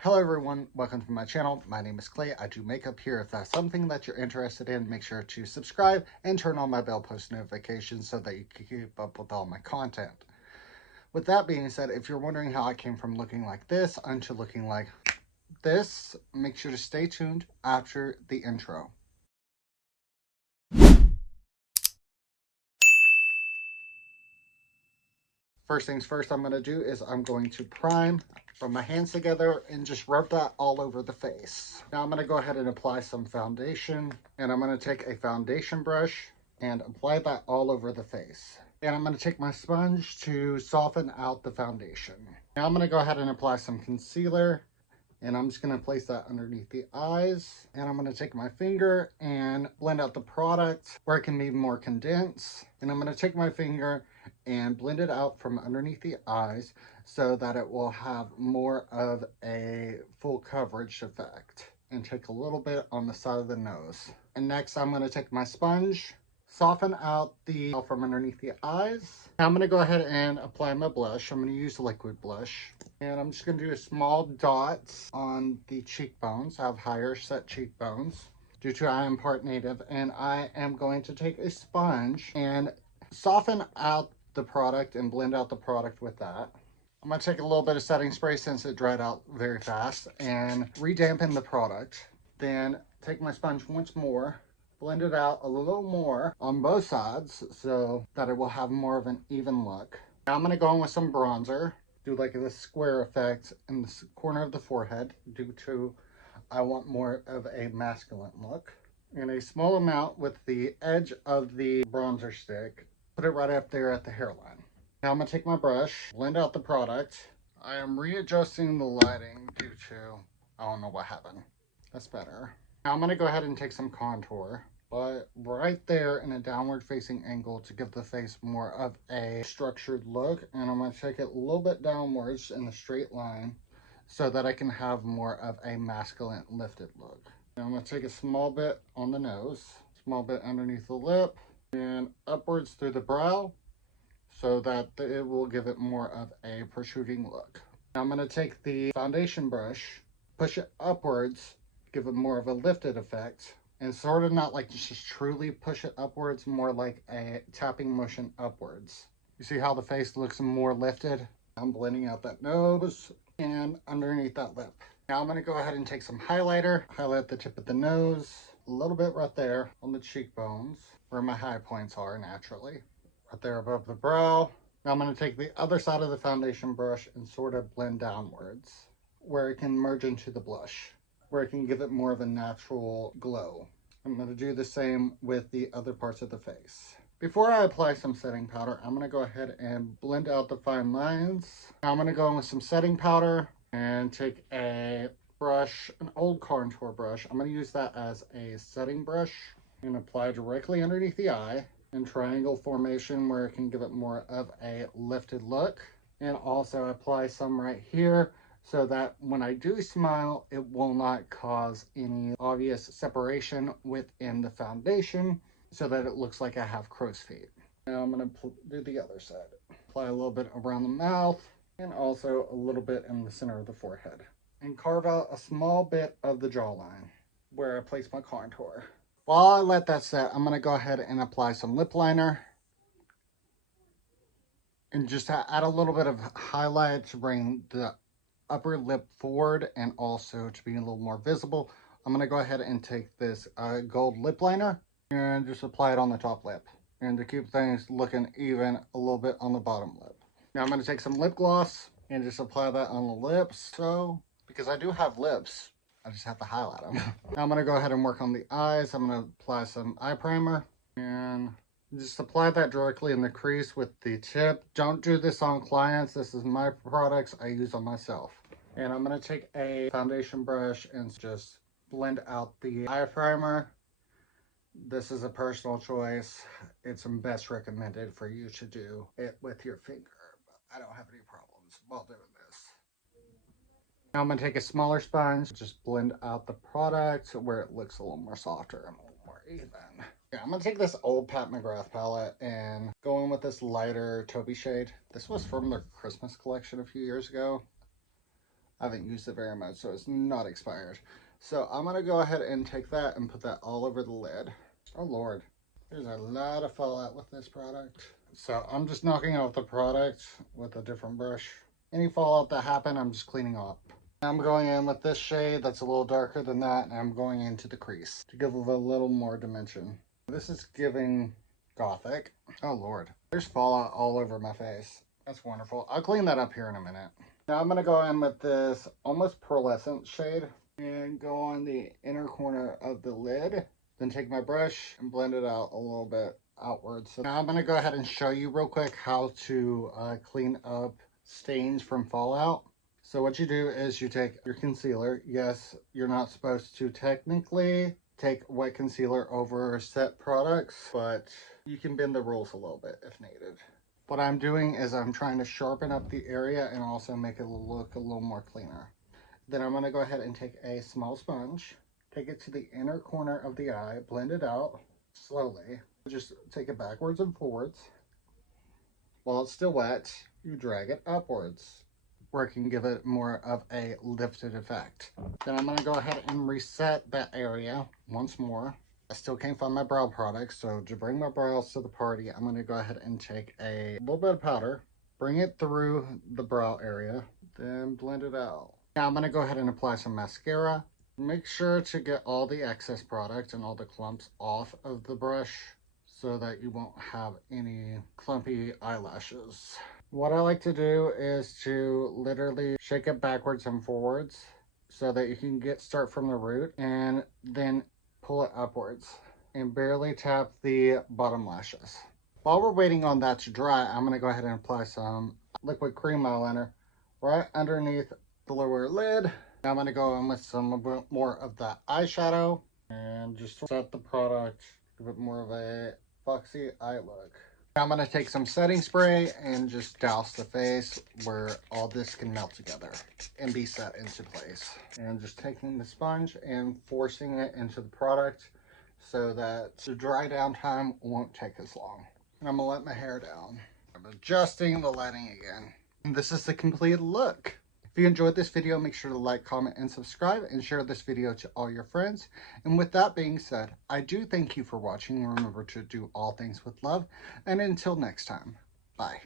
Hello everyone, welcome to my channel. My name is Clay. I do makeup here. If that's something that you're interested in, make sure to subscribe and turn on my bell post notifications so that you can keep up with all my content. With that being said, if you're wondering how I came from looking like this onto looking like this, make sure to stay tuned after the intro. First things first I'm going to do is I'm going to prime, rub my hands together and just rub that all over the face. Now I'm going to go ahead and apply some foundation, and I'm going to take a foundation brush and apply that all over the face. And I'm going to take my sponge to soften out the foundation. Now I'm going to go ahead and apply some concealer, and I'm just going to place that underneath the eyes. And I'm going to take my finger and blend out the product where it can be more condensed. And I'm going to take my finger and blend it out from underneath the eyes so that it will have more of a full coverage effect. And take a little bit on the side of the nose. And next I'm going to take my sponge, soften out the from underneath the eyes. Now I'm going to go ahead and apply my blush. I'm going to use liquid blush. And I'm just going to do a small dots on the cheekbones. I have higher set cheekbones due to I am part native. And I am going to take a sponge and soften out the product and blend out the product with that. I'm going to take a little bit of setting spray since it dried out very fast and redampen the product. Then take my sponge once more, blend it out a little more on both sides so that it will have more of an even look. Now I'm going to go in with some bronzer, do like this square effect in the corner of the forehead due to I want more of a masculine look. And a small amount with the edge of the bronzer stick, put it right up there at the hairline. Now I'm going to take my brush, blend out the product. I am readjusting the lighting due to, I don't know what happened. That's better. Now I'm going to go ahead and take some contour, but right there in a downward facing angle to give the face more of a structured look. And I'm going to take it a little bit downwards in a straight line so that I can have more of a masculine lifted look. Now I'm going to take a small bit on the nose, small bit underneath the lip, and upwards through the brow so that it will give it more of a protruding look. Now I'm going to take the foundation brush, push it upwards, give it more of a lifted effect, and sort of not like just truly push it upwards, more like a tapping motion upwards. You see how the face looks more lifted? I'm blending out that nose and underneath that lip. Now I'm going to go ahead and take some highlighter, highlight the tip of the nose, a little bit right there on the cheekbones where my high points are naturally. Right there above the brow. Now I'm going to take the other side of the foundation brush and sort of blend downwards where it can merge into the blush, where it can give it more of a natural glow. I'm going to do the same with the other parts of the face. Before I apply some setting powder, I'm going to go ahead and blend out the fine lines. Now I'm going to go in with some setting powder and take a brush, an old contour brush. I'm going to use that as a setting brush and apply directly underneath the eye in triangle formation where it can give it more of a lifted look. And also apply some right here so that when I do smile, it will not cause any obvious separation within the foundation so that it looks like I have crow's feet. Now I'm going to do the other side. Apply a little bit around the mouth and also a little bit in the center of the forehead. And carve out a small bit of the jawline where I place my contour. While I let that set, I'm going to go ahead and apply some lip liner and just add a little bit of highlight to bring the upper lip forward and also to be a little more visible. I'm going to go ahead and take this gold lip liner and just apply it on the top lip, and to keep things looking even, a little bit on the bottom lip. Now I'm going to take some lip gloss and just apply that on the lips. So because I do have lips, I just have to highlight them. Now I'm going to go ahead and work on the eyes. I'm going to apply some eye primer and just apply that directly in the crease with the tip. Don't do this on clients. This is my products I use on myself. And I'm going to take a foundation brush and just blend out the eye primer. This is a personal choice. It's best recommended for you to do it with your finger, but I don't have any problems while doing this. Now I'm going to take a smaller sponge, just blend out the product where it looks a little more softer and a little more even. Yeah, I'm going to take this old Pat McGrath palette and go in with this lighter taupey shade. This was from their Christmas collection a few years ago. I haven't used it very much, so it's not expired. So I'm gonna go ahead and take that and put that all over the lid. Oh Lord, there's a lot of fallout with this product. So I'm just knocking off the product with a different brush. Any fallout that happened, I'm just cleaning up. I'm going in with this shade that's a little darker than that, and I'm going into the crease to give it a little more dimension. This is giving gothic. Oh Lord, there's fallout all over my face. That's wonderful. I'll clean that up here in a minute. Now I'm gonna go in with this almost pearlescent shade and go on the inner corner of the lid. Then take my brush and blend it out a little bit outwards. So now I'm gonna go ahead and show you real quick how to clean up stains from fallout. So what you do is you take your concealer. Yes, you're not supposed to technically take wet concealer over set products, but you can bend the rules a little bit if needed. What I'm doing is I'm trying to sharpen up the area and also make it look a little more cleaner. Then I'm gonna go ahead and take a small sponge, take it to the inner corner of the eye, blend it out slowly. Just take it backwards and forwards. While it's still wet, you drag it upwards, where it can give it more of a lifted effect. Then I'm gonna go ahead and reset that area once more. I still can't find my brow product, so to bring my brows to the party, I'm gonna go ahead and take a little bit of powder, bring it through the brow area, then blend it out. Now I'm gonna go ahead and apply some mascara. Make sure to get all the excess product and all the clumps off of the brush so that you won't have any clumpy eyelashes. What I like to do is to literally shake it backwards and forwards so that you can start from the root and then pull it upwards and barely tap the bottom lashes. While we're waiting on that to dry, I'm going to go ahead and apply some liquid cream eyeliner right underneath the lower lid. Now I'm going to go in with some more of that eyeshadow and just set the product, give it more of a foxy eye look. Now I'm going to take some setting spray and just douse the face where all this can melt together and be set into place. And just taking the sponge and forcing it into the product so that the dry down time won't take as long. And I'm going to let my hair down. I'm adjusting the lighting again. And this is the complete look. If you enjoyed this video, make sure to like, comment, and subscribe, and share this video to all your friends. And with that being said, I do thank you for watching. Remember to do all things with love. And until next time, bye.